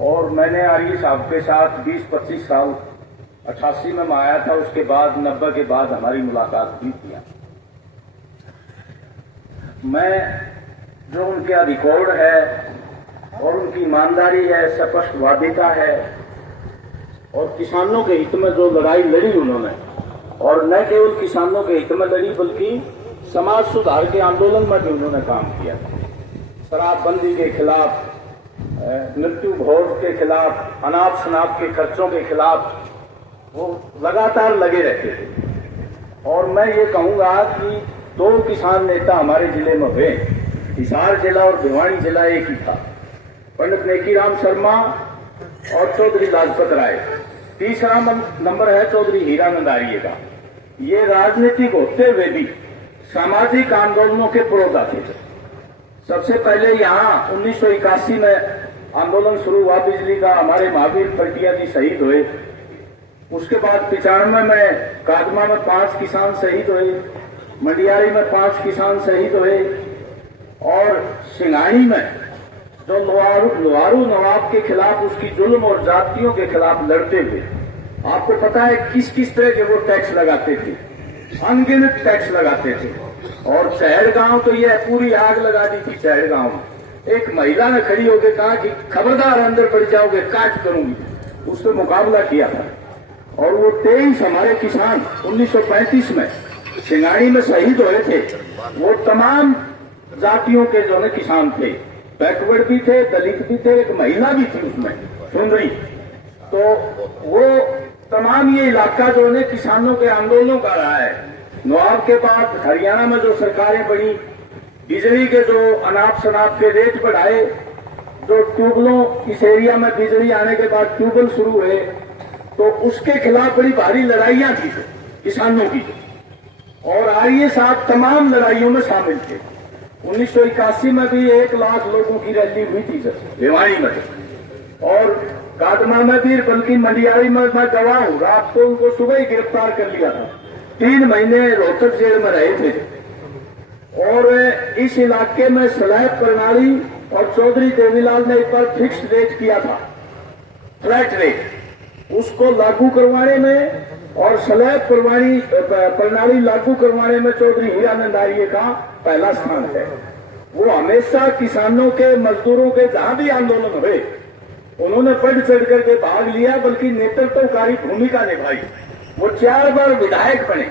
और मैंने आर्य साहब के साथ 20-25 साल 88 में आया था, उसके बाद 90 के बाद हमारी मुलाकात हुई थी। मैं जो उनका रिकॉर्ड है और उनकी ईमानदारी है, स्पष्टवादिता है और किसानों के हित में जो लड़ाई लड़ी उन्होंने, और न केवल किसानों के हित में लड़ी बल्कि समाज सुधार के आंदोलन में भी उन्होंने काम किया। शराबबंदी के खिलाफ, मृत्यु भोज के खिलाफ, अनाप शनाप के खर्चों के खिलाफ वो लगातार लगे रहते थे। और मैं ये कहूंगा कि 2 किसान नेता हमारे जिले में हुए, हिसार जिला और भिवानी जिला एक ही था, पंडित नेकीराम शर्मा और चौधरी लाजपत राय। तीसरा नंबर है चौधरी हीरानंद आर्य का। ये राजनीतिक होते हुए भी सामाजिक आंदोलनों के पुरोधा थे। सबसे पहले यहाँ 1981 में आंदोलन शुरू हुआ बिजली का, हमारे महावीर पलटिया जी शहीद हुए। उसके बाद 95 में कादमा में 5 किसान शहीद हुए, मंडियारी में 5 किसान शहीद हुए, और सिंगाणी में जो लोहारू नवाब के खिलाफ उसकी जुल्म और जातियों के खिलाफ लड़ते हुए, आपको पता है किस किस तरह के वो टैक्स लगाते थे, अनगिनत टैक्स लगाते थे। और शहर गांव तो ये पूरी आग लगा दी थी। शहर गांव में एक महिला ने खड़ी होकर कहा कि खबरदार अंदर बढ़ जाओगे, काट करूंगी। उससे मुकाबला किया था। और वो 23 हमारे किसान 1935 में सिंगाड़ी में शहीद हुए थे। वो तमाम जातियों के जो है किसान थे, बैकवर्ड भी थे, दलित भी थे, एक महिला भी थी उसमें, सुंदरी। तो वो तमाम ये इलाका जो है किसानों के आंदोलनों का रहा है। नवाब के बाद हरियाणा में जो सरकारें बनी, बिजली के जो अनाप शनाप के रेट बढ़ाए, जो ट्यूबलों इस एरिया में बिजली आने के बाद ट्यूबल शुरू हुए, तो उसके खिलाफ बड़ी भारी लड़ाइयां थी किसानों की। और आर्य साहब तमाम लड़ाइयों में शामिल थे। 1981 में भी 1 लाख लोगों की रैली हुई थी भिवानी में, और कादमा में भी, बल्कि मंडियारी में मैं गवाह हूं। रात को उनको सुबह ही गिरफ्तार कर लिया था। 3 महीने रोहतक जेल में रहे थे। और इस इलाके में स्लैब प्रणाली और चौधरी देवीलाल ने एक बार फिक्स्ड रेट किया था, फ्लैट रेट, उसको लागू करवाने में और स्लैब प्रणाली लागू करवाने में चौधरी हीरानंद आर्य का पहला स्थान है। वो हमेशा किसानों के, मजदूरों के जहां भी आंदोलन हुए उन्होंने बढ़ चढ़ करके भाग लिया, बल्कि नेतृत्वकारी भूमिका निभाई। वो 4 बार विधायक बने।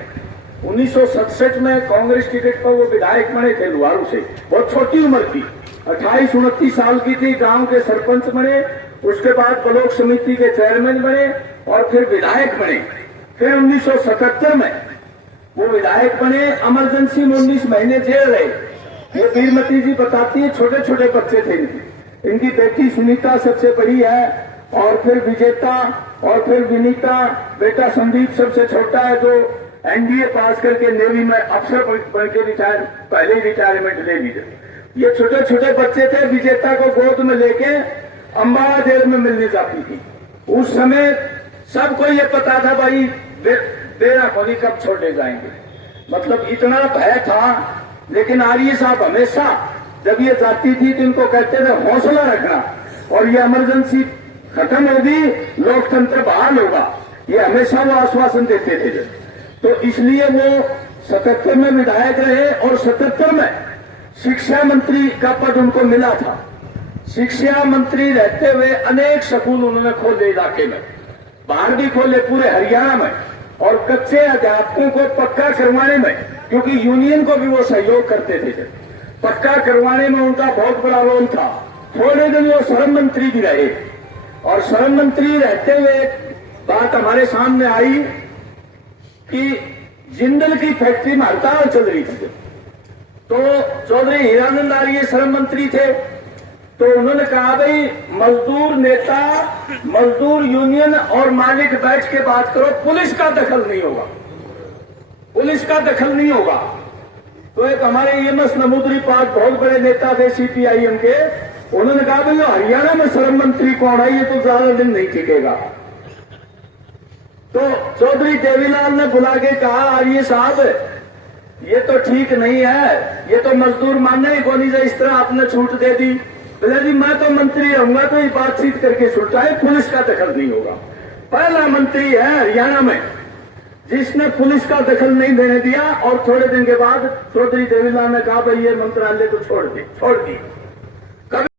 1967 में कांग्रेस टिकट पर वो विधायक बने थे लुहारू से। बहुत छोटी उम्र थी, 28-29 साल की थी। गांव के सरपंच बने, उसके बाद ब्लॉक समिति के चेयरमैन बने और फिर विधायक बने। फिर 1977 में वो विधायक बने। इमरजेंसी में 19 महीने जेल रहे। ये वीरमती जी बताती है, छोटे छोटे बच्चे थे इनकी बेटी सुनीता सबसे बड़ी है, और फिर विजेता, और फिर विनीता, बेटा संदीप सबसे छोटा है, जो एनडीए पास करके नेवी में अफसर बन के पहले ही रिटायरमेंट ले ली। ये छोटे छोटे बच्चे थे। विजेता को गोद में लेके अम्बाला जेल में मिलने जाती थी। उस समय सबको ये पता था भाई बेरा खोली कब छोड़े जाएंगे, मतलब इतना भय था। लेकिन आर्य साहब हमेशा जब ये जाती थी तो इनको कहते थे हौसला रखना, और ये इमरजेंसी खत्म होगी, लोकतंत्र बहाल होगा, ये हमेशा वो आश्वासन देते थे। तो इसलिए वो 77 में विधायक रहे और 77 में शिक्षा मंत्री का पद उनको मिला था। शिक्षा मंत्री रहते हुए अनेक स्कूल उन्होंने खोले इलाके में, बाहर भी खोले पूरे हरियाणा में, और कच्चे अध्यापकों को पक्का करवाने में, क्योंकि यूनियन को भी वो सहयोग करते थे, पक्का करवाने में उनका बहुत बड़ा रोल था। थोड़े दिन वो श्रम मंत्री भी रहे, और श्रम मंत्री रहते हुए बात हमारे सामने आई कि जिंदल की फैक्ट्री में हड़ताल चल रही थी। तो चौधरी हीरानंद आर्य श्रम मंत्री थे, तो उन्होंने कहा भाई मजदूर नेता, मजदूर यूनियन और मालिक बैठ के बात करो, पुलिस का दखल नहीं होगा, पुलिस का दखल नहीं होगा। तो एक हमारे EMS नमूदरी पास बहुत बड़े नेता थे CPIM के, उन्होंने कहा भाई हरियाणा में श्रम मंत्री कौन है, ये तो ज्यादा दिन नहीं टिकेगा। तो चौधरी देवीलाल ने बुला के कहा आर्य साहब ये तो ठीक नहीं है, ये तो मजदूर मानने ही कोनी से इस तरह आपने छूट दे दी। बोले जी मैं तो मंत्री रहूंगा तो ये बातचीत करके सुलझाए, पुलिस का दखल नहीं होगा। पहला मंत्री है हरियाणा में जिसने पुलिस का दखल नहीं देने दिया, और थोड़े दिन के बाद चौधरी देवीलाल ने कहा भाई ये मंत्रालय तो छोड़ दी।